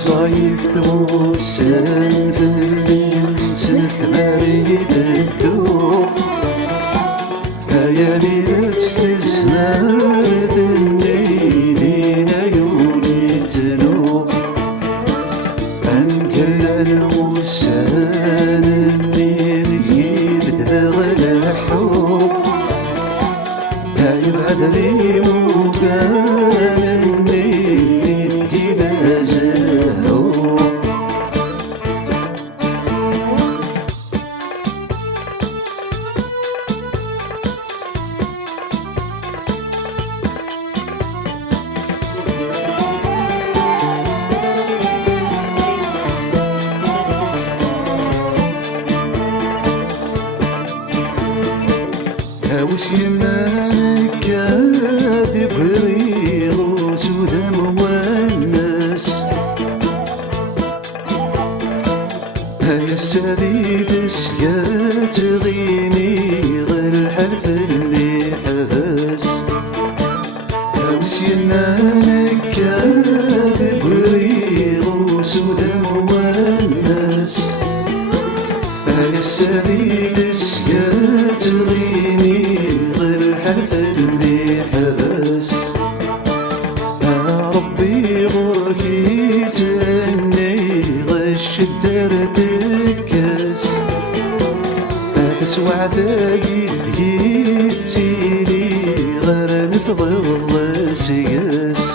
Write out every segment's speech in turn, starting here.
الصيف والسن في الليل سثمر يددو هيا ليلة تسمر ذنيدين يولي تنو أنكلن والسن الليل يبدأ غلا حب يبعد لي مكان الليل يلازمه هاوس يمانك كاذب ريغ سودا مونس هيا السديد سكات غيني غير الحلف اللي حبس هاوس يمانك كاذب ريغ سودا مونس هيا السديد سكات غيني غير الحلف اللي حبس ربي غرك يتهني غش الدار تكس أكس وعدك يتسيلي غير نفضل سيس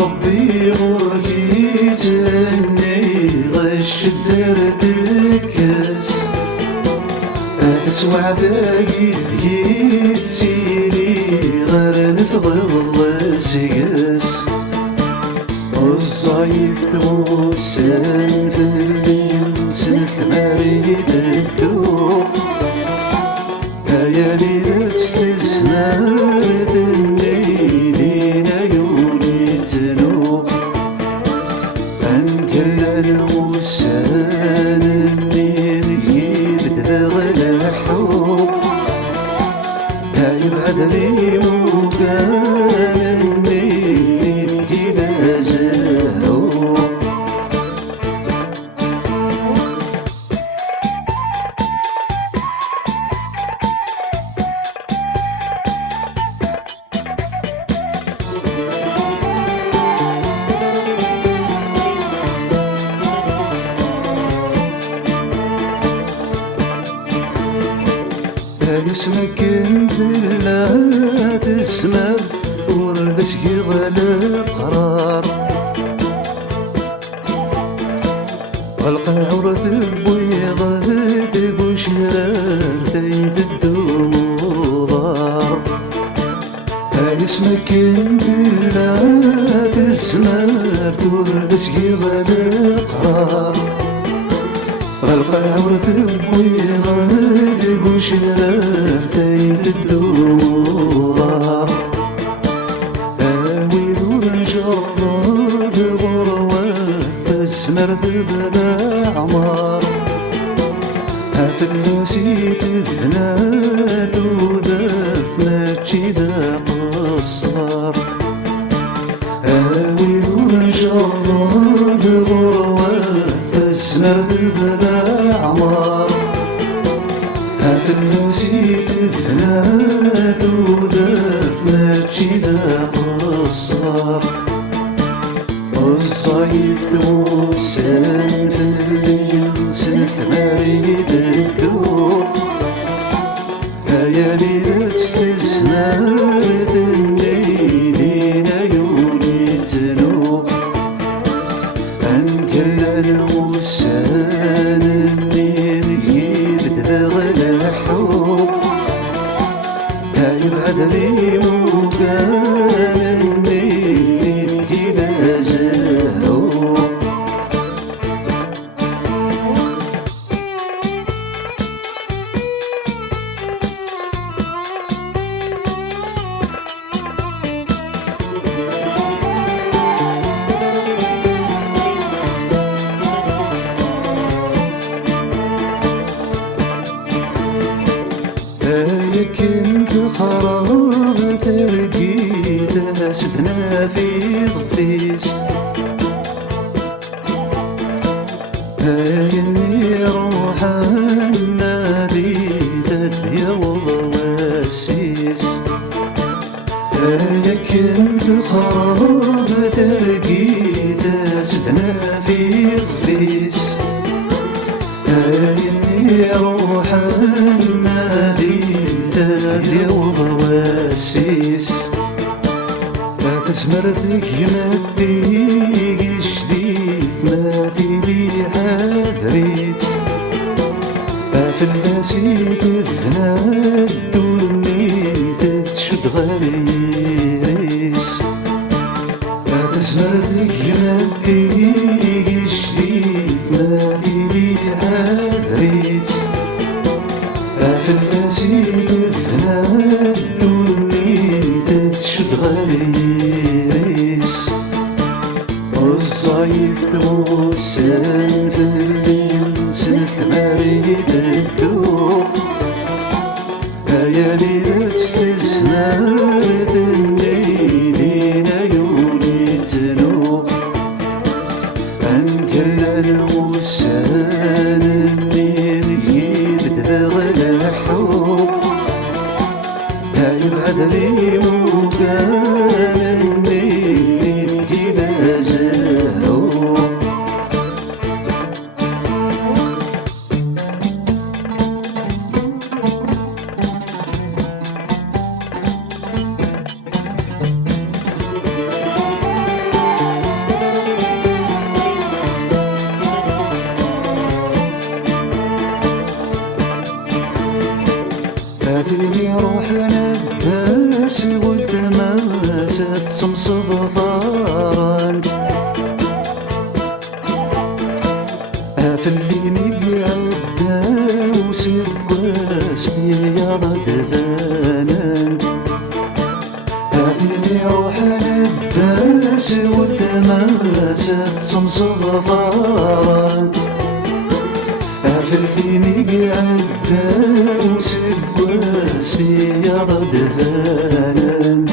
ربي غرك يتهني غش الدار تكس أكس وعدك يتسيلي غير نفضل سيس الصيف والسن في الليل سثمر يددو هيا ليلة تسمر ذنيدين يولي تنو أنكلن والسن الليل يبدأ غلا حب يبعد لي مكان الليل يلازمه اسمك انت لا تسمع وردك يغلى قرار والقى عورة بيضة ذب شرار ثيث الدموضار اسمك انت لا تسمع وردك يغلى قرار القاعورة بيضة ذب شرار ثيث الدموضار ويذور جراد غروات فاسمر ذب الأعمار في النسيت ثناث وذاف ماتشي ذا قصار ويذور جراد غروات فاسمر ذب الأعمار في النسيت ثلاث وذاف ماتشي ذا قصار الصيف والسن في الليل سثمر يددو هيا ليلة تسمر ذنيدين يولي تنو أنكلن والسن الليل يبدأ غلا حب يبعد لي مكان الليل يلازمه كنت خراب ترقيد سدنا في غفيس أنا كنت خراب ترقيت سدنا في غفيس إني روح النادي تادي وضواسيس تسمرتك ما تيجيش جديد ما تيجي حذريت في النسيت فنا الدنيا تشد غريس تسمرتك ما تيجيش جديد ما تيجي حذريت في النسيت فنا الدنيا تشد غريس الصيف والسن في الليل مريد الدوب يا ليلة استسمار الليلين يولي تنوب أنكلل والسن اللي بتجيب تغلى الحب يبعد لي مكان الليل كذا زهور فيني روحنا الداس والتماسات سمصد ظفران في اللي ميقعد وسكواستي يا ضد ذانان فيني روحنا الداس والتماسات سمصد ظفران في اللي ميقعد وسكواستي يا ضد ذانان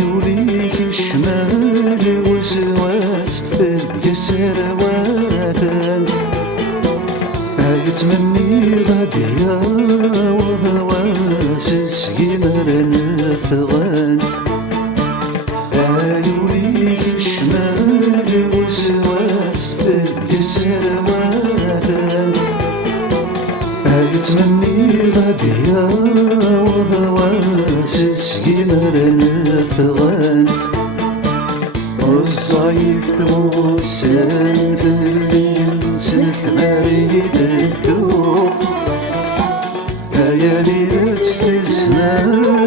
يوليك الشمال وسواس اليسر وثان يتمني غديا وضواسس يمر نفغان يوليك الشمال وسواس اليسر وثان يتمني غديا وضواسس يمر نفغان الصيف والسن في الليل مريد الدوب يا ليلة استسمار